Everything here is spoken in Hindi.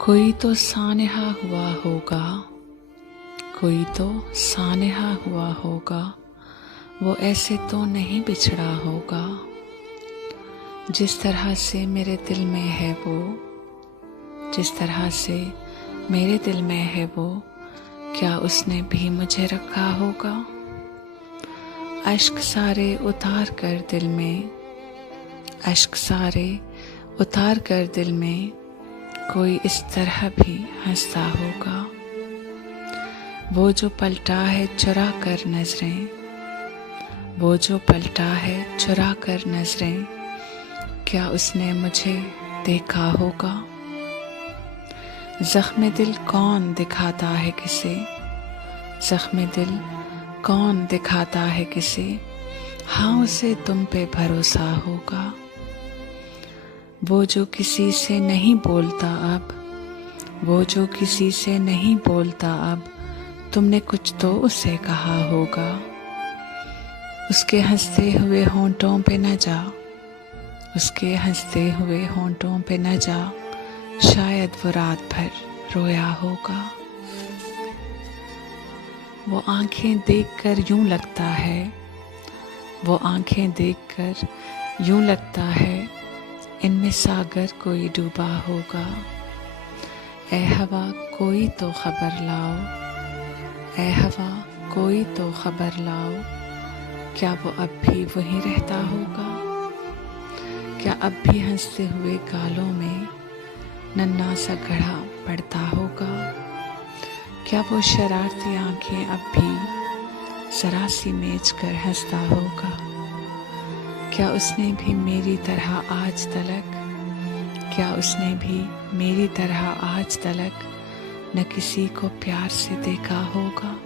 कोई तो सानेहा हुआ होगा, कोई तो सानेहा हुआ होगा, वो ऐसे तो नहीं बिछड़ा होगा। जिस तरह से मेरे दिल में है वो, जिस तरह से मेरे दिल में है वो, क्या उसने भी मुझे रखा होगा। अश्क सारे उतार कर दिल में, अश्क सारे उतार कर दिल में, कोई इस तरह भी हंसता होगा। वो जो पलटा है चुरा कर नजरें, वो जो पलटा है चुरा कर नजरें, क्या उसने मुझे देखा होगा। ज़ख्म दिल कौन दिखाता है किसे, ज़ख्म दिल कौन दिखाता है किसे, हाँ उसे तुम पे भरोसा होगा। वो जो किसी से नहीं बोलता अब, वो जो किसी से नहीं बोलता अब, तुमने कुछ तो उसे कहा होगा। उसके हंसते हुए होंठों पे न जा, उसके हंसते हुए होंठों पे न जा, शायद वो रात भर रोया होगा। वो आंखें देखकर यूं लगता है, वो आंखें देखकर यूं लगता है, इनमें सागर कोई डूबा होगा। ऐ हवा कोई तो खबर लाओ, ऐ हवा कोई तो खबर लाओ, क्या वो अब भी वहीं रहता होगा। क्या अब भी हंसते हुए गालों में नन्हा सा गढ़ा पड़ता होगा। क्या वो शरारती आंखें अब भी जरा सी मेज कर हंसता होगा। क्या उसने भी मेरी तरह आज तलक, क्या उसने भी मेरी तरह आज तलक न किसी को प्यार से देखा होगा।